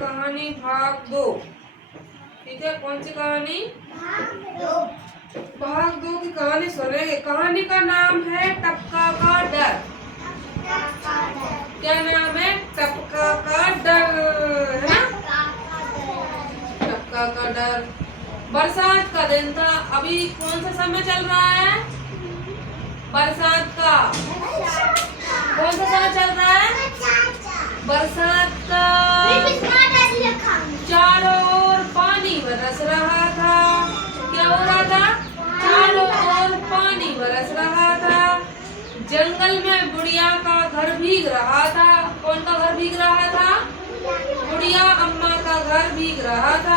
कहानी भाग 2। ठीक है, कौन सी कहानी? भाग 2 की कहानी सुनेंगे। कहानी का नाम है टपका का डर। क्या नाम है? टपका का डर, है ना? टपका का डर। बरसात का दिन था। अभी कौन सा समय चल रहा है? बरसात का। कौन सा समय चल रहा है? बरसात का। चारों ओर पानी बरस रहा था। क्या हो रहा था? चारों ओर पानी बरस रहा था। जंगल में बुढ़िया का घर भीग रहा था। कौन का घर भीग रहा था? बुढ़िया अम्मा का घर भीग रहा था,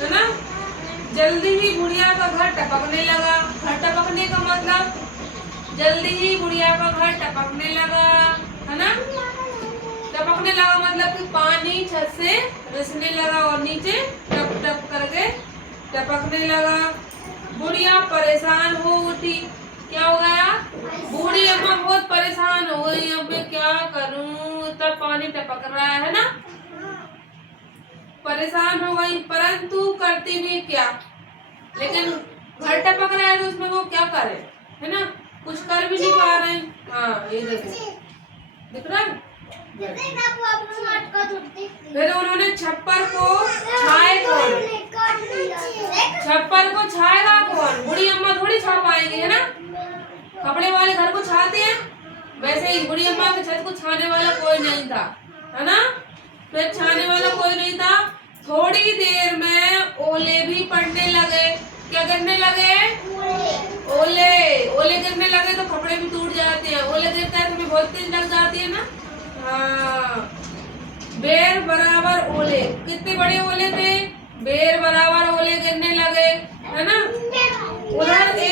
है ना? जल्दी ही बुढ़िया का घर टपकने लगा। घर टपकने का मतलब जल्दी ही बुढ़िया का घर टपकने लगा, है ना? टपकने लगा मतलब कि पानी छत से रिसने लगा और नीचे टप टप करके टपकने लगा। बुढ़िया परेशान हो उठी। क्या हो गया? बूढ़ी अम्मा बहुत परेशान हो गई। अब मैं क्या करूं, इतना पानी टपक रहा है ना? परेशान हो गई, परंतु करती भी क्या? लेकिन घर टपक रहा है तो उसमें वो क्या करे, है ना? कुछ कर भी नहीं पा रहे। हाँ, ये देखो, दिख रहा है? फिर उन्होंने छप्पर को छाए कौन? छप्पर को छाएगा कौन? बूढ़ी अम्मा थोड़ी छा पाएंगे, है ना? कपड़े वाले घर को छाते हैं, वैसे ही बूढ़ी अम्मा की छत को छाने वाला कोई नहीं था, है ना? फिर छाने वाला कोई नहीं था। थोड़ी देर में ओले भी पड़ने लगे। क्या गिरने लगे? ओले। ओले गिरने लगे तो कपड़े भी टूट जाते हैं। ओले गिरता है तो हमें बहुत तेज लग जाती है ना? हाँ। बेर बराबर ओले। कितने बड़े ओले थे? बेर बराबर ओले गिरने लगे, है ना? उधर से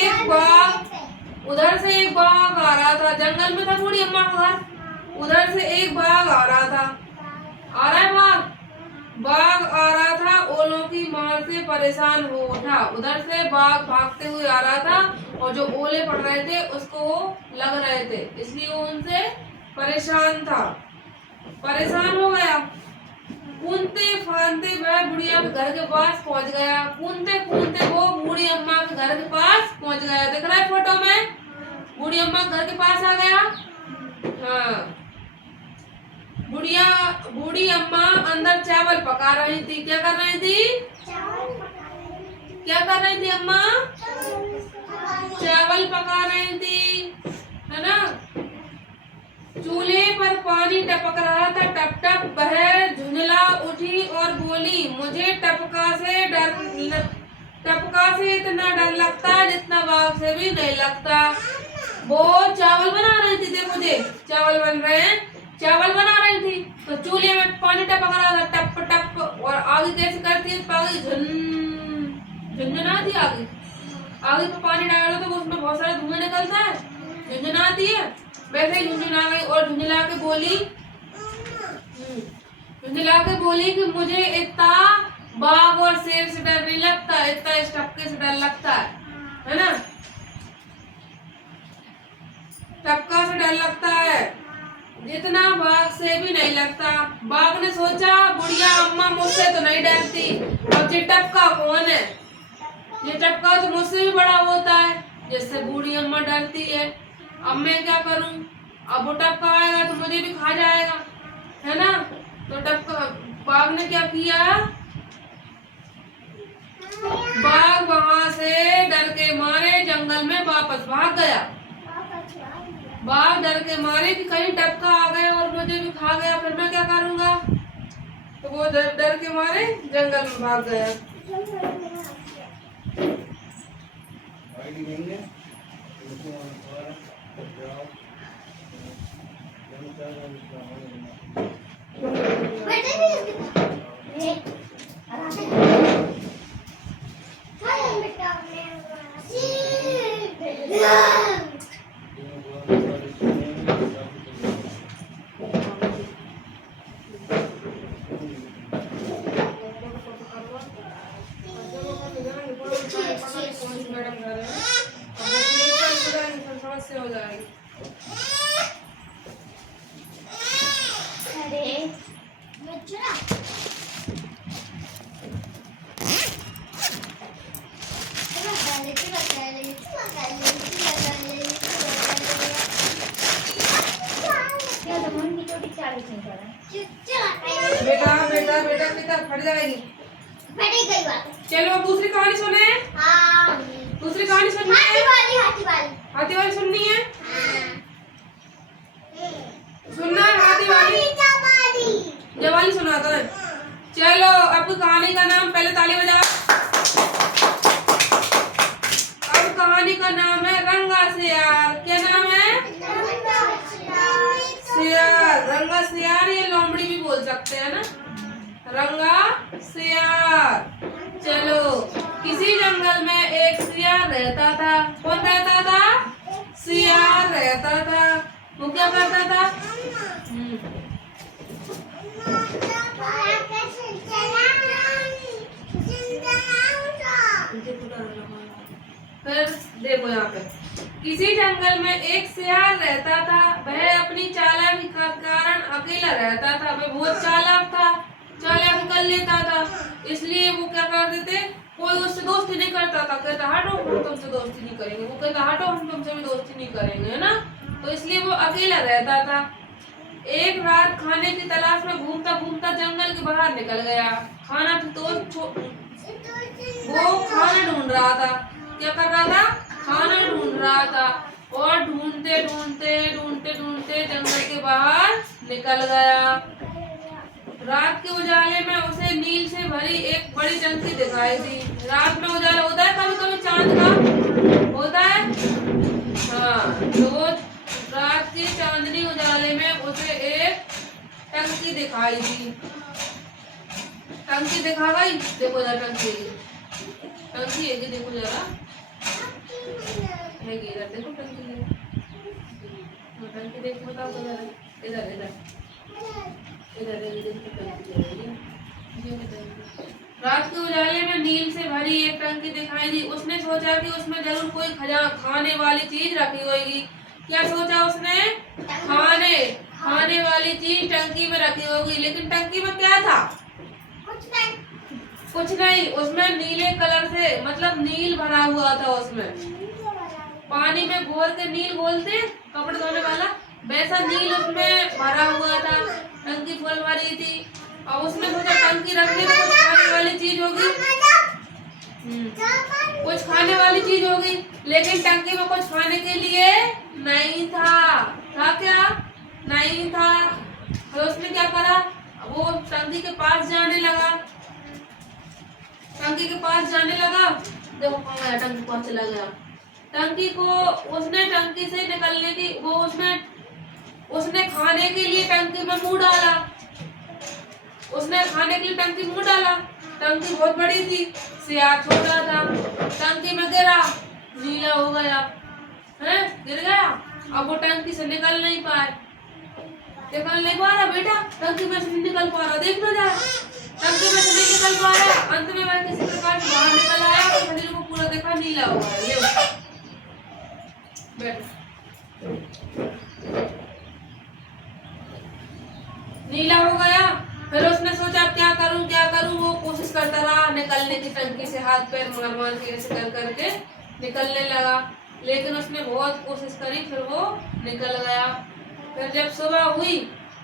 एक बाघ आ रहा था। जंगल में था बूढ़ी अम्मा का घर। उधर से एक बाघ आ रहा था। आ रहा है बाघ। बाघ आ रहा था, ओलों की मार से परेशान हो उठा। उधर से बाघ भागते हुए आ रहा था और जो ओले पड़ रहे थे उसको वो लग रहे थे, इसलिए वो उनसे परेशान था। परेशान हो गया। कूदते फांदते वह बुढ़िया के घर के पास पहुंच गया। कूदते कूदते वो बूढ़ी अम्मा के घर के पास पहुंच गया। दिख रहा है फोटो में? बूढ़ी अम्मा घर के पास आ गया। हाँ। बूढ़ी अम्मा अंदर चावल पका रही थी। क्या कर रही थी? क्या कर रही थी अम्मा? चावल पका रही थी, है ना? चूल्हे पर पानी टपक रहा था। टप टप। वह झुंझला उठी और बोली, मुझे टपका से इतना डर लगता है जितना बाघ से भी नहीं लगता। वो चावल बना रही थी। देखो जी, चावल बन रहे हैं। चावल बना रही थी तो चूल्हे में पानी टपक रहा था, टप टप। और आगे कैसे करती है? पानी झुंझुनाती आगे। आगे पे पानी डालो तो उसमें बहुत सारा धुआं निकलता है, झुंझुनाती है। वैसे ही झुंझुना गई और झुंझुला के बोली कि मुझे इतना बाघ और शेर से डर नहीं लगता, इतना इस टपके से डर लगता है ना? टपका से डर लगता है जितना बाघ से भी नहीं लगता। बाघ ने सोचा, बुढ़िया अम्मा मुझसे तो नहीं डरती, अब ये टपका कौन है? ये टपका तो मुझसे भी बड़ा होता है जिससे बूढ़ी अम्मा डरती है। अब मैं क्या करूं? अब वो टपका आएगा तो मुझे भी खा जाएगा, है ना? तो टपका बाघ ने क्या किया? बाघ वहां से डर के मारे जंगल में वापस भाग गया। बाघ डर के मारे कि कहीं टपका आ गया और मुझे भी खा गया, फिर मैं क्या करूंगा? तो वो डर के मारे जंगल में भाग गया। समस्या हो जाएगी। अरे फट जाएगी। फटी गई बात। चलो अब दूसरी कहानी सुने। हाँ। दूसरी कहानी सुननी है। हाथी वाली। हाथी वाली सुननी है। हाँ। सुनना है हाथी वाली। जवाली सुनाता है। चलो अब कहानी का नाम, पहले ताली बजा। अब कहानी का नाम है रंगा सियार। क्या नाम है? सियार। रंगा सियार, ये लोमड़ी भी बोल सकते हैं ना, रंगा सियार। चलो, किसी जंगल में एक सियार रहता था। कौन रहता था? सियार रहता था। वो क्या करता था? फिर देखो यहाँ पे, किसी जंगल में एक सियार रहता था। वह अपनी चालाकी का कारण अकेला रहता था। वह बहुत चालाक था, चालाकी कर लेता था, इसलिए वो क्या करते थे, कोई उससे दोस्ती नहीं करता था। कहता हटो हम तुमसे दोस्ती नहीं करेंगे, वो कहता हटो हम तुमसे भी दोस्ती नहीं करेंगे, है ना। तो इसलिए वो अकेला रहता था। एक रात खाने की तलाश में घूमता घूमता जंगल के बाहर निकल गया। खाना तो वो खाना ढूंढ रहा था। क्या कर रहा था? खाना ढूंढ रहा था। और ढूंढते ढूंढते ढूंढते ढूंढते जंगल के बाहर निकल गया। रात के उजाले में उसे नील से भरी एक बड़ी टंकी दिखाई दी। रात में उजाला होता है कभी कभी, चांद का होता है। हाँ, तो वो रात की चांदनी उजाले में उसे एक टंकी दिखाई दी। टंकी दिखा गई। देखो जरा टंकी है कि देखो जरा है कि इधर देखो टंकी है। टंकी देखो, बताओ तो जरा। इधर इधर इधर देखो टंकी है। रात के उजाले में नील से भरी एक टंकी दिखाई दी। उसने सोचा कि उसमें जरूर कोई खाने वाली चीज रखी होगी। क्या सोचा उसने? खाने वाली चीज टंकी में रखी होगी। लेकिन टंकी में क्या था? कुछ नहीं। उसमें नीले कलर से, मतलब नील भरा हुआ था। उसमें पानी में घोल के, नील बोलते कपड़े धोने वाला, वैसा नील उसमें भरा हुआ था। टंकी फुल भरी थी। और उसने सोचा टंकी रखने में कुछ खाने वाली चीज होगी। कुछ खाने वाली चीज होगी, लेकिन टंकी में कुछ खाने के लिए नहीं था। था क्या? नहीं था। तो उसने क्या करा, वो टंकी के पास जाने लगा। टंकी के पास जाने लगा। देखो कहाँ गया, टंकी के पास चला गया। टंकी को उसने टंकी से निकलने की, वो उसने खाने के लिए टंकी में मुंह डाला। उसने खाने के लिए टंकी मुंह डाला। टंकी बहुत बड़ी थी, सियार छोटा था। टंकी में गिरा, नीला हो गया है, गिर गया। अब वो टंकी से निकल नहीं पाए। निकल नहीं पा रहा बेटा, टंकी में से नहीं निकल पा रहा। देखना जा, टंकी में से नहीं निकल पा रहा। अंत में वह किसी प्रकार से बाहर निकल आया और शरीर को पूरा देखा नीला हो गया। नीला हो गया। फिर उसने सोचा क्या करूं। वो कोशिश करता रहा निकलने की, टंकी से हाथ पैर मार मार के ऐसे कर करके निकलने लगा। लेकिन उसने बहुत कोशिश करी, फिर वो निकल गया। फिर जब सुबह हुई,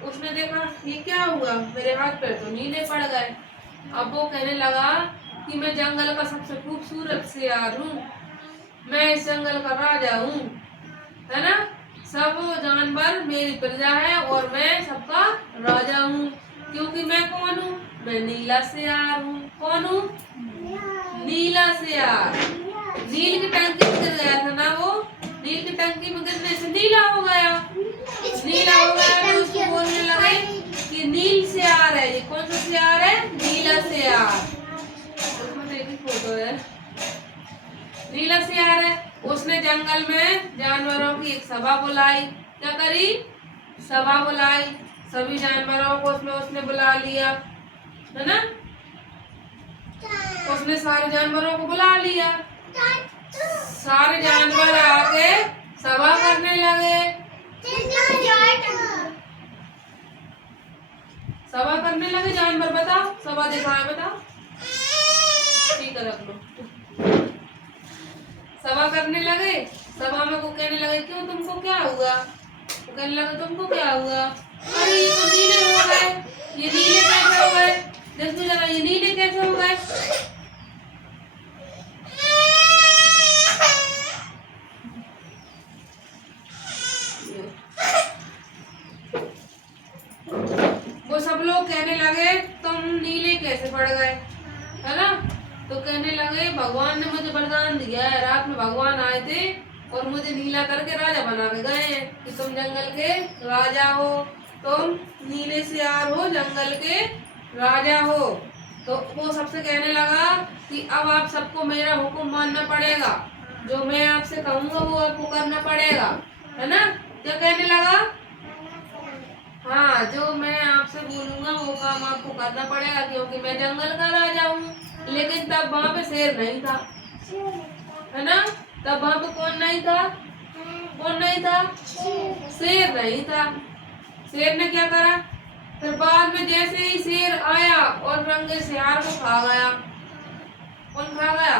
उसने देखा ये क्या हुआ, मेरे हाथ पैर तो नीले पड़ गए। अब वो कहने लगा कि मैं जंगल का सबसे खूबसूरत सियार हूँ, मैं इस जंगल का राजा हूँ, है ना। सब जानवर मेरी प्रजा है और मैं सबका राजा हूँ। क्योंकि मैं कौन हूँ? मैं नीला सियार हूँ। कौन हूँ? नीला सियार। नील की टंकी में गिर गया था ना वो, नील की टंकी में गिरने से नीला हो गया। नीला हो गया तो उसको बोलने लगे कि नील सियार है। ये कौन सा सियार है? नीला सियार। उसमें देखी फोटो है, नीला सियार है। उसने जंगल में जानवरों की एक सभा बुलाई। क्या करी? सभा बुलाई। सभी जानवरों को उसने बुला लिया, है ना। उसने सारे जानवरों को बुला लिया। सारे जानवर आके सभा करने लगे। सभा करने लगे जानवर। बताओ सभा दिखाए, बताओ। ठीक है, रख लो। सभा करने लगे। सभा में को कहने लगे क्यों, तुमको क्या हुआ? वो कहने लगे तुमको क्या हुआ? अरे ये तो नीले हो गए, ये नीले कैसे हो गए? देखो जरा ये नीले कैसे हो गए? वो सब लोग कहने लगे तुम नीले कैसे पड़ गए, है ना? तो कहने लगे भगवान ने मुझे वरदान दिया है, रात में भगवान आए थे और मुझे नीला करके राजा बना के गए हैं कि तुम जंगल के राजा हो, तुम नीले सियार हो, जंगल के राजा हो। तो वो सबसे कहने लगा कि अब आप सबको मेरा हुक्म मानना पड़ेगा, जो मैं आपसे कहूँगा वो आपको करना पड़ेगा, है ना? क्या कहने लगा? हाँ, जो मैं आपसे बोलूंगा वो काम आपको करना पड़ेगा, क्योंकि मैं जंगल का राजा हूँ। लेकिन तब वहाँ पे शेर नहीं था, है ना? तब वहाँ पे कौन नहीं था? कौन नहीं था? शेर नहीं था। शेर ने क्या करा? फिर बाद में जैसे ही शेर आया और रंगे सियार को खा गया। कौन खा गया?